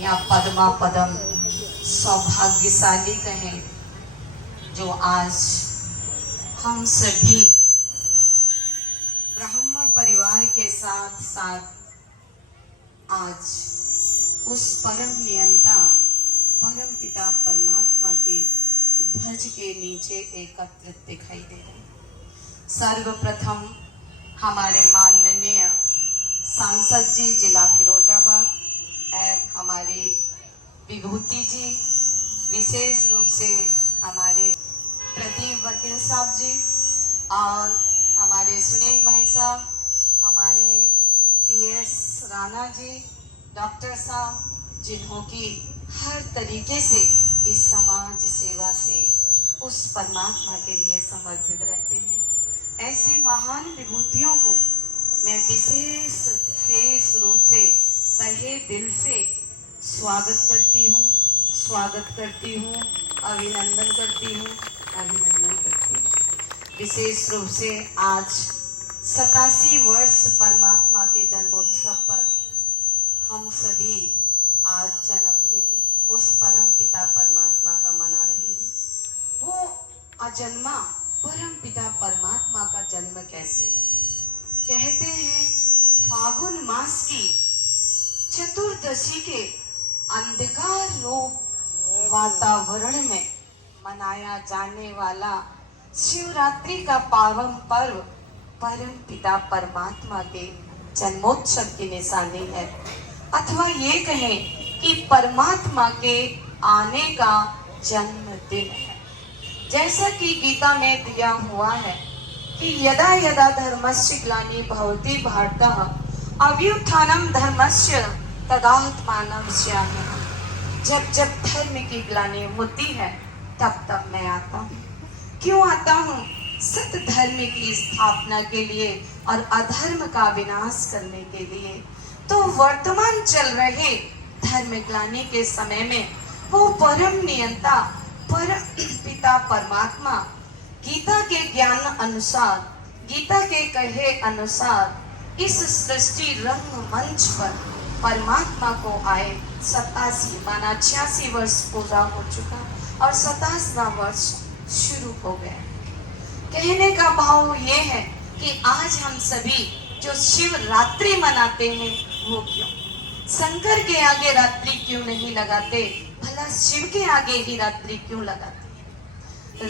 या पद्मा पदम सौभाग्यशाली कहें जो आज हम सभी ब्राह्मण परिवार के साथ साथ आज उस परम नियंता परम पिता परमात्मा के ध्वज के नीचे एकत्रित दिखाई दे रहे हैं। सर्वप्रथम हमारे माननीय सांसद जी जिला फिरोजाबाद एवं हमारी विभूति जी, विशेष रूप से हमारे प्रदीप वकील साहब जी और हमारे सुनील भाई साहब, हमारे पीएस राणा जी, डॉक्टर साहब, जिन्हों की हर तरीके से इस समाज सेवा से उस परमात्मा के लिए समर्पित रहते हैं। ऐसे महान विभूतियों को मैं विशेष रूप से तहे दिल से स्वागत करती हूँ, अभिनंदन करती हूँ। विशेष रूप से आज 87 वर्ष परमात्मा के जन्मोत्सव पर हम सभी आज जन्मदिन उस परम पिता परमात्मा का मना रहे हैं। वो अजन्मा परम पिता परमात्मा का जन्म कैसे? कहते हैं फागुन मास की चतुर्दशी के अंधकार रूप वातावरण में मनाया जाने वाला शिवरात्रि का पावन पर्व परम पिता परमात्मा के जन्मोत्सव की निशानी है, अथवा ये कहें कि परमात्मा के आने का जन्मदिन है। जैसा कि गीता में दिया हुआ है कि यदा यदा धर्मस्य ग्लानि भवति भारतः अभ्युत्थानं धर्मस्य तदात्मानं स्यामि। जब जब धर्म की ग्लानि होती है तब तब मैं आता हूँ। क्यों आता हूँ? सत्य धर्म की स्थापना के लिए और अधर्म का विनाश करने के लिए। तो वर्तमान चल रहे धर्म ग्लानि के समय में वो परम नियंता परम पिता परमात्मा गीता के ज्ञान अनुसार, गीता के कहे अनुसार इस सृष्टि रंगमंच पर परमात्मा को आए 87 माना 86 वर्ष पूरा हो चुका और 87वां वर्ष शुरू हो गया। कहने का भाव ये है कि आज हम सभी जो शिवरात्रि मनाते हैं वो क्यों? शंकर के आगे रात्रि क्यों नहीं लगाते? भला शिव के आगे ही रात्रि क्यों लगाते हैं?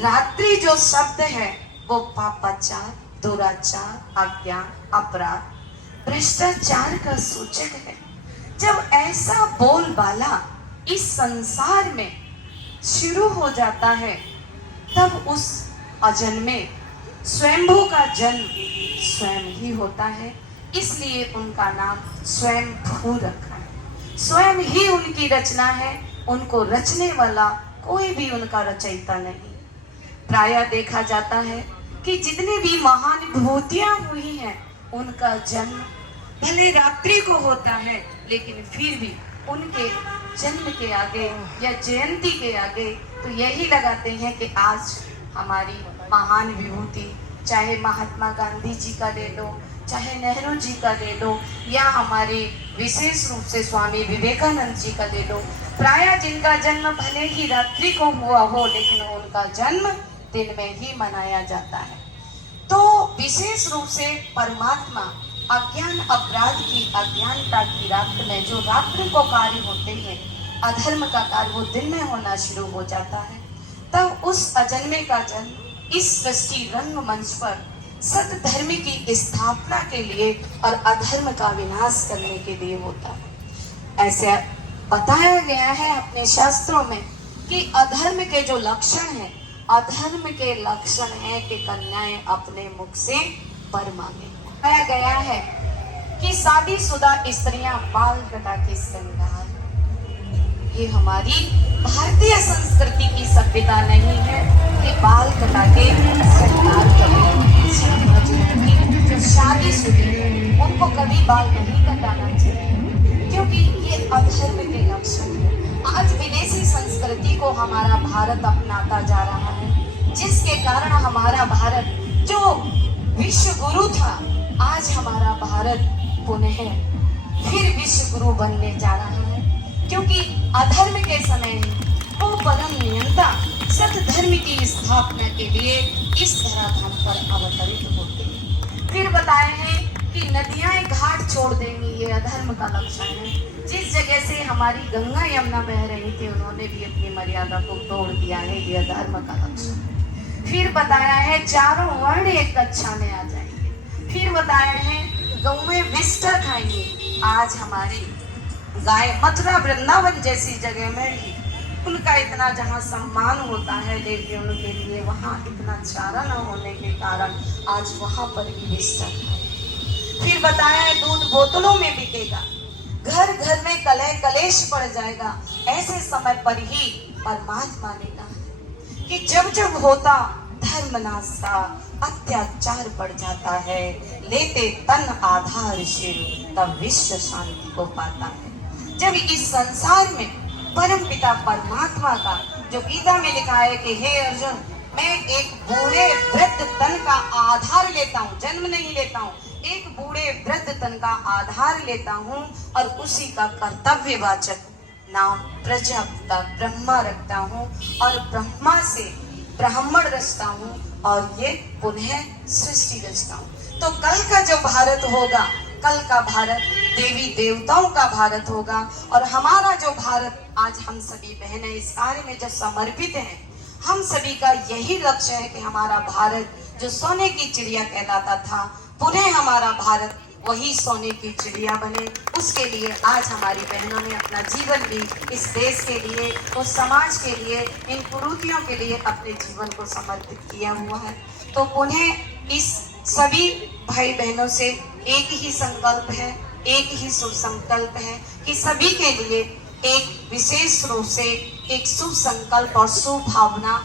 रात्रि जो शब्द है वो पापाचार, दुराचार, अज्ञान, अपराध, भ्रष्टाचार का सूचक है। जब ऐसा बोलबाला इस संसार में शुरू हो जाता है तब उस अजन्मे स्वयंभू का जन्म स्वयं ही होता है। इसलिए उनका नाम स्वयंभू रखा है। स्वयं ही उनकी रचना है, उनको रचने वाला कोई भी उनका रचयिता नहीं। प्रायः देखा जाता है कि जितने भी महान विभूतियां हुई हैं उनका जन्म भले रात्रि को होता है, लेकिन फिर भी उनके जन्म के आगे या जयंती के आगे तो यही लगाते हैं कि आज हमारी महान विभूति, चाहे महात्मा गांधी जी का ले लो, चाहे नेहरू जी का ले लो, या हमारे विशेष रूप से स्वामी विवेकानंद जी का ले लो, प्रायः जिनका जन्म भले ही रात्रि को हुआ हो लेकिन उनका जन्म दिन में ही मनाया जाता है। तो विशेष रूप से परमात्मा अज्ञान अपराध की, अज्ञानता की रात में जो रात्रि को कार्य होते हैं, अधर्म का कार्य वो दिन में होना शुरू हो जाता है। तब उस अजन्मे का जन्म इस सृष्टि रंगमंच पर सत्य धर्म की स्थापना के लिए और अधर्म का विनाश करने के लिए होता है। ऐसे बताया गया है अपने शास्त्रों में कि अधर्म के जो लक्षण हैं, अधर्म के लक्षण है कि कन्याएं अपने मुख से वर मांगे। बताया गया है कि शादीशुदा स्त्रियां बाल कटा के श्रृंगार, ये हमारी भारतीय संस्कृति की सभ्यता नहीं है कि बाल कटा के श्रृंगार करें। जो शादीशुदा उनको कभी बाल नहीं कटाना चाहिए, क्योंकि ये अधर्म के लक्षण है। आज विदेशी संस्कृति को हमारा भारत अपनाता जा रहा है, जिसके कारण हमारा भारत जो विश्व गुरु था, आज हमारा भारत पुनः फिर विश्व गुरु बनने जा रहा है। क्योंकि अधर्म के समय वो परम नियंता सत धर्म की स्थापना के लिए इस धराधाम पर अवतरित होते हैं। फिर बताए हैं कि नदियां घाट छोड़ देंगी, ये अधर्म का लक्षण है। जिस जगह से हमारी गंगा यमुना बह रही थी उन्होंने भी अपनी मर्यादा को तोड़ दिया है, ये अधर्म का लक्षण है। फिर बताया है चारों वर्ण एक कक्षा में आ जाएंगे। फिर बताया है गौएं विस्तर खाएंगे। आज हमारी गाय मथुरा वृंदावन जैसी जगह में भी उनका इतना जहाँ सम्मान होता है देवियों के लिए, वहाँ इतना चारा न होने के कारण आज वहाँ पर भी विस्तर खाए। फिर बताया है दूध बोतलों में बिकेगा, घर घर में कलह कलेश पड़ जाएगा। ऐसे समय पर ही परमात्मा ने कहा कि जब जब होता धर्मनाश का अत्याचार बढ़ जाता है, लेते तन आधार शिर तब विश्व शांति को पाता है। जब इस संसार में परम पिता परमात्मा का जो गीता में लिखा है कि हे अर्जुन, मैं एक बूढ़े वृद्ध तन का आधार लेता हूँ, जन्म नहीं लेता हूँ, एक बूढ़े वृद्ध तन का आधार लेता हूँ और उसी का कर्तव्यवाचक नाम प्रजापिता ब्रह्मा रखता हूँ और ब्रह्मा से ब्राह्मण रचता हूँ और ये पुनः सृष्टि रचता हूँ। तो कल का जो भारत होगा, कल का भारत देवी देवताओं का भारत होगा और हमारा जो भारत आज हम सभी बहनें इस कार्य में जो समर्पित हैं, हम सभी का यही लक्ष्य है कि हमारा भारत जो सोने की चिड़िया कहलाता था, पुनः हमारा भारत वही सोने की चिड़िया बने। उसके लिए आज हमारी बहनों ने अपना जीवन भी इस देश के लिए, उस समाज के लिए, इन कुरीतियों के लिए अपने जीवन को समर्पित किया हुआ है। तो पुनः इस सभी भाई बहनों से एक ही संकल्प है, एक ही शुभ संकल्प है कि सभी के लिए एक विशेष रूप से एक शुभ संकल्प और शुभ भावना